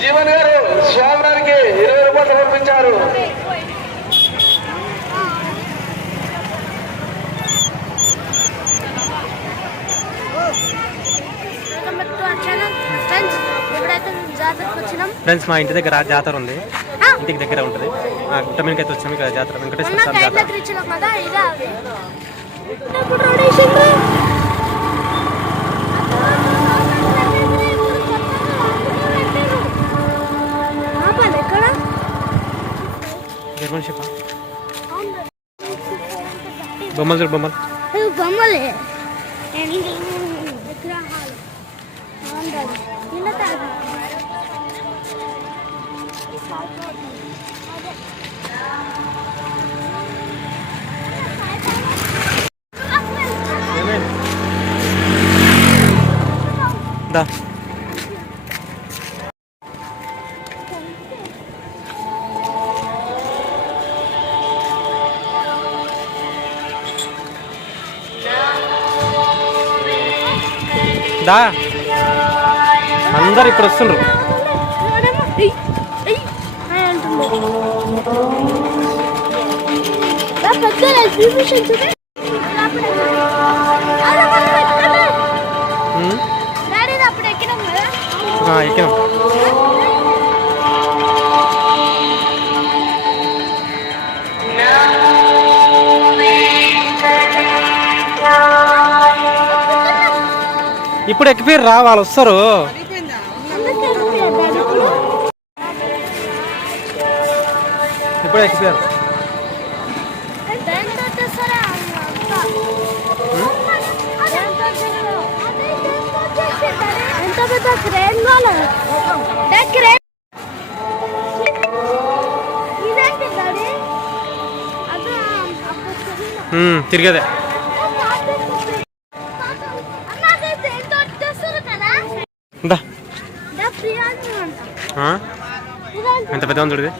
జీవన్ గారు స్వామివారికి ఇరవై రూపాయలు సమర్పించారు ఫ్రెండ్స్ మా ఇంటి దగ్గర జాతర ఉంది. ఇంటికి దగ్గర ఉంటుంది. ఆ గుట్ట మీదకి అయితే వచ్చాము ఇక్కడ జాతర. వెంకటేశ్వర స్వామి జాతర. బొమ్మలు చూడు బొమ్మలు ఇవి బొమ్మలే విగ్రహాలు ఉమ్, డాడీ ఇది అప్పుడు ఎక్కినాం. ఇప్పుడు ఎక్కిపోయారు రా వాళ్ళు వస్తారు ఇప్పుడు. ఎక్కిపోయారు? ఎంత పెద్ద క్రేన్ క్రేన్ తిరిగేదే దా? ఎంత పెద్ద ఉంది చూడు ఇది.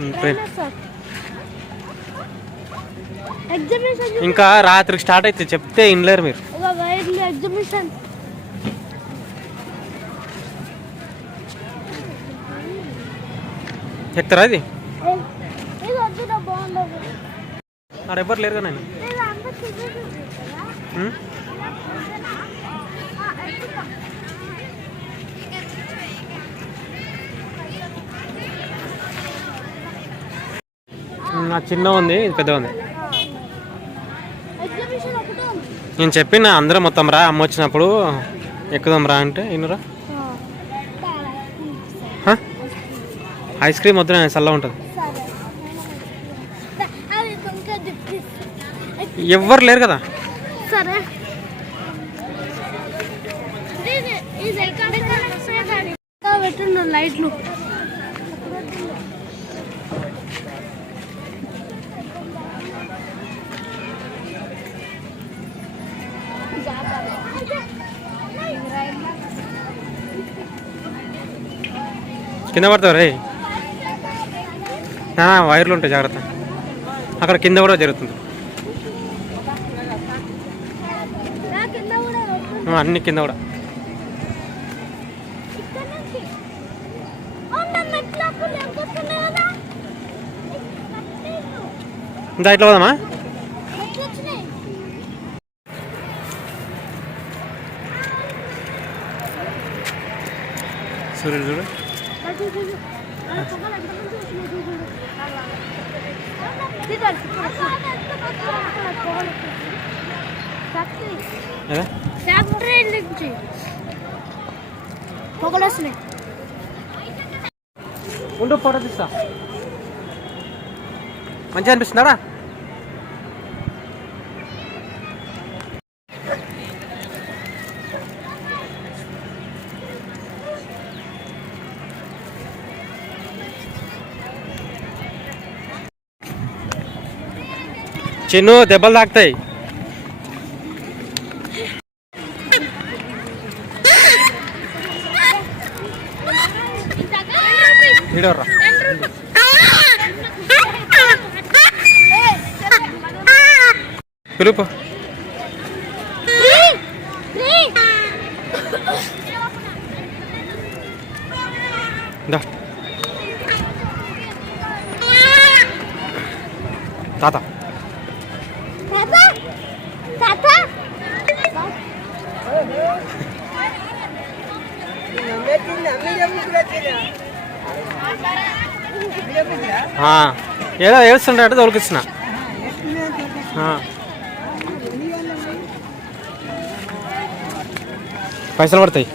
ఉమ్, ట్రైన్. ఎగ్జిబిషన్ ఇంకా రాత్రికి స్టార్ట్ అయితే చెప్తే ఇనలేరు మీరు. ఎగ్జిబిషన్ బాగుండదు. ఆడ ఎవ్వరు లేరు కదా నేను నా చిన్న ఉంది ఇది పెద్ద ఉంది. నేను చెప్పిన అందరం మొత్తం రా అమ్మ వచ్చినప్పుడు ఎక్కుదాం రా అంటే ఇనురా? హ? ఐస్ క్రీమ్ వద్దు చల్ల ఉంటుంది. ఎవ్వరు లేరు కదా? సరే ఇది ఇది ఎక్కడ పెట్టిండు లైట్లు కింద పడతావు రే. వైర్లు ఉంటాయి జాగ్రత్త. అక్కడ కింద కూడా జరుగుతుంది. అన్ని కింద కూడా ఇక్కడ నుంచి అవునా మెట్లు అప్పుడు లేకపోతున్నాయి కదా ఇందా ఇట్లా పోదామా మెట్లు వచ్చినాయి సూర్యుడు చూడు అటు చూడు. ఆ పొగలు ఎంతమంది వచ్చినాయి చూడు. దిగాలి. పొగలు. ఫ్యాక్టరీ. అదే ఫ్యాక్టరీ నుంచి పొగలు వస్తున్నాయి ఉండు ఫోటో తీస్తా. మంచిగా అనిపిస్తున్నారా చిన్ను దెబ్బలు తాకుతాయి. ఈడవర్రా పిలుపు. ఏదో ఏడుస్తుంటే తోలుకొచ్చిన. ఆ. పైసలు పడతాయి.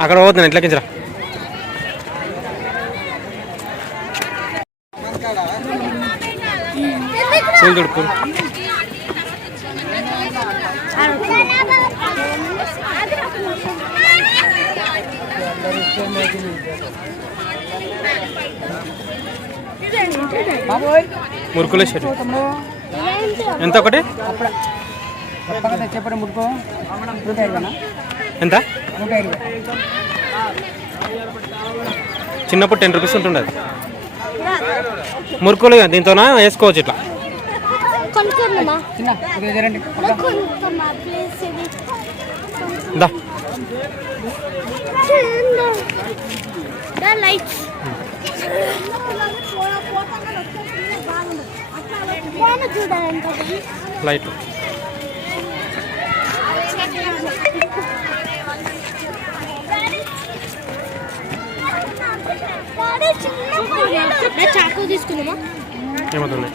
అక్కడ పోతున్నాను ఎట్లకించరా పూలు తుడుపు మురుకులు వేసాడు ఎంత ఒకటి? చెప్పండి మురుకు నూట ఎంత? నూట ఇరవై చిన్నప్పుడు టెన్ రూపీస్ ఉంటుండదు మురుకులు దీంతోనా వేసుకోవచ్చు ఇట్లా. ప్లీజ్ ఇది. దా. లైట్లు చాకు తీసుకుందామా? ఏమవుతున్నాయి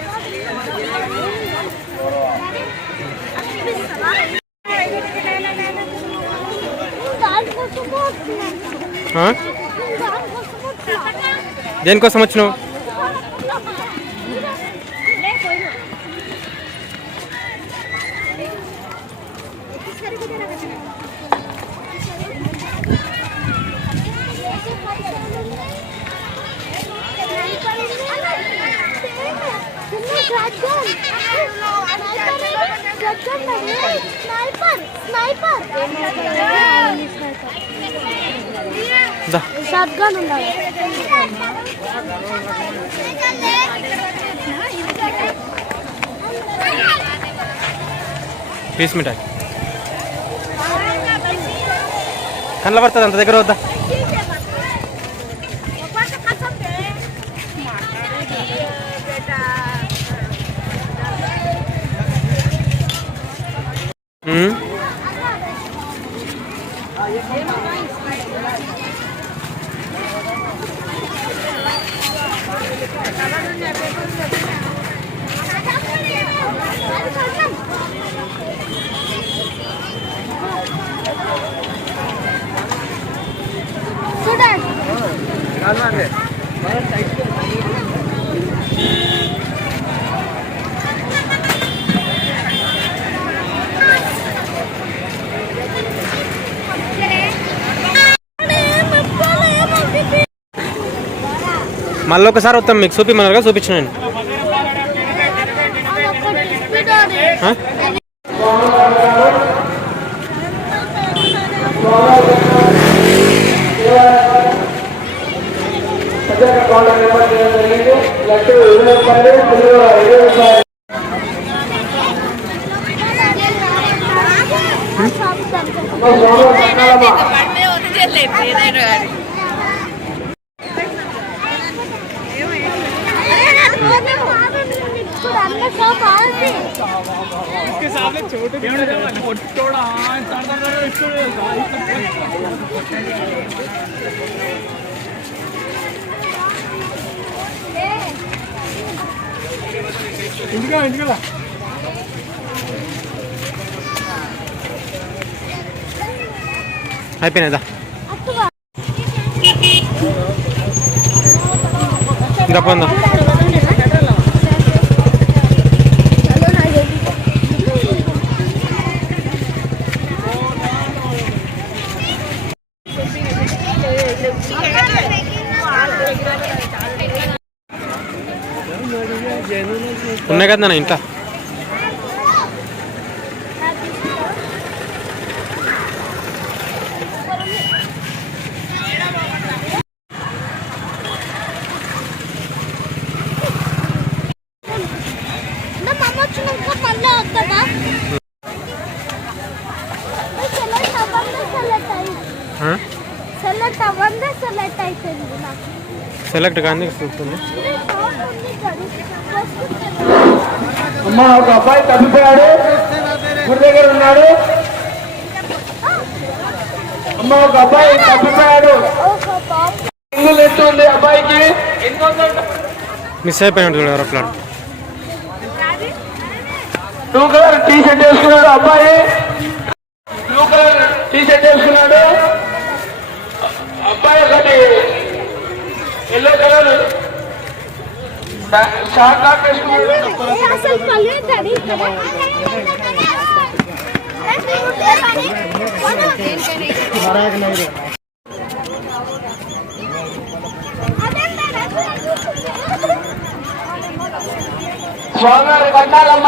దేనికోసం వచ్చినావు దా షార్ట్ గన్ ఉండాలి పీస్ మిఠాయి కళ్ళ పడుతుంది అంత దగ్గర వద్దా ఉమ్. మళ్ళీ ఒకసారి వస్తాం మీకు చూపిమన్నారుగా చూపించిన ఆ? లడ్డు ఇరవై రూపాయలు పులిహోర ఇరవై రూపాయలు అన్న షాప్ ఆల్సి అయిపోయినాయిదా అట్టుగా ఇంకా పొందా? కదా నా ఇంట్లో సెలెక్ట్ అవ్వందే సెలెక్ట్ అయింది సెలెక్ట్ అవ్వందే సెలెక్ట్ అయిపోయింది నాకు సెలెక్ట్ కానీ చూస్తుంది ఇది షాప్ ఉంది కదా ఫస్ట్ అమ్మ ఒక అబ్బాయి తప్పిపోయాడు గుడి దగ్గర ఉన్నాడు. అమ్మ ఒక అబ్బాయి తప్పిపోయాడు ఇంగులు ఎత్తుంది అబ్బాయికి. మిస్ అయిపోయినట్టు చూడు ఎవరో plan. Blue colour T shirt వేసుకున్నాడు అబ్బాయి. బ్లూ కలర్ టీ షర్ట్ వేసుకున్నాడు. అబ్బాయి ఒకటి. ఎల్లో కలర్ స్వామివారి కట్టాలమ్మ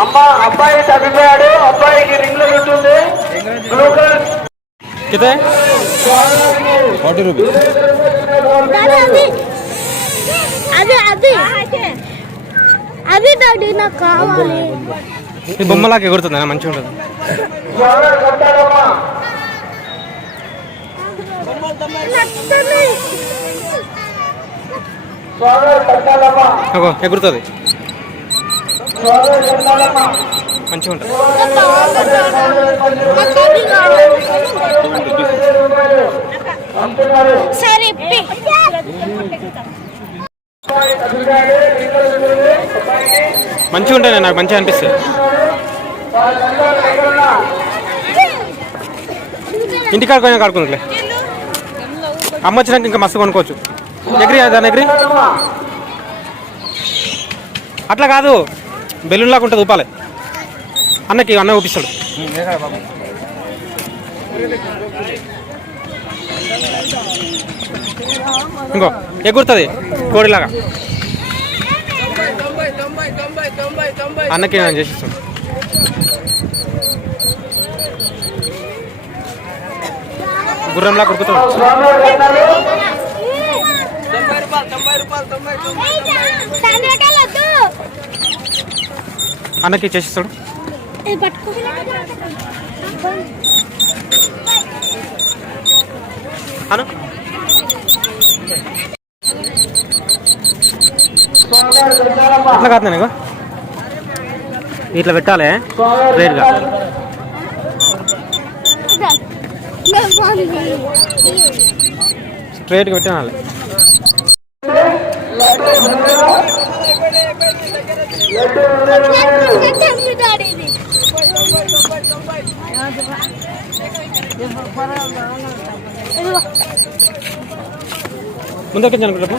అమ్మ అబ్బాయి తప్పిపోయాడు అబ్బాయికి రింగ్లు ఉంటుంది బ్లూ కలర్ కితే అది అది అది డాడీ నాకు కావాలి ఈ బొమ్మలాగా ఎగురుతుంది మంచిగా ఉంటుంది ఎగురుతుంది మంచిగా ఉంటుంది సరే మంచిగా ఉంటుంది నాకు మంచిగా అనిపిస్తుంది. ఇంటికాడ పోయినా కాడుకోనులే అమ్మ వచ్చినాక ఇంకా మస్తు కొనుక్కోవచ్చు. ఎగ్రి దాని ఎగ్రి? అట్లా కాదు. బెలూన్ లాగా ఉంటుంది ఊపాలి. అన్నకి అన్న చూపిస్తాడు ఇంకో ఎగురుతుంది కోడిలాగా. అన్నకి నేను చేసిస్తాను గుర్రంలా కొడుకుతాడు. అన్నకి చేసిస్తాడు ఇది పట్టుకో అను అట్లా కాదు నేను ఇట్లా పెట్టాలి. రేట్గా స్ట్రైట్గా పెట్టాలి ముందరికి అనుకుంటున్నా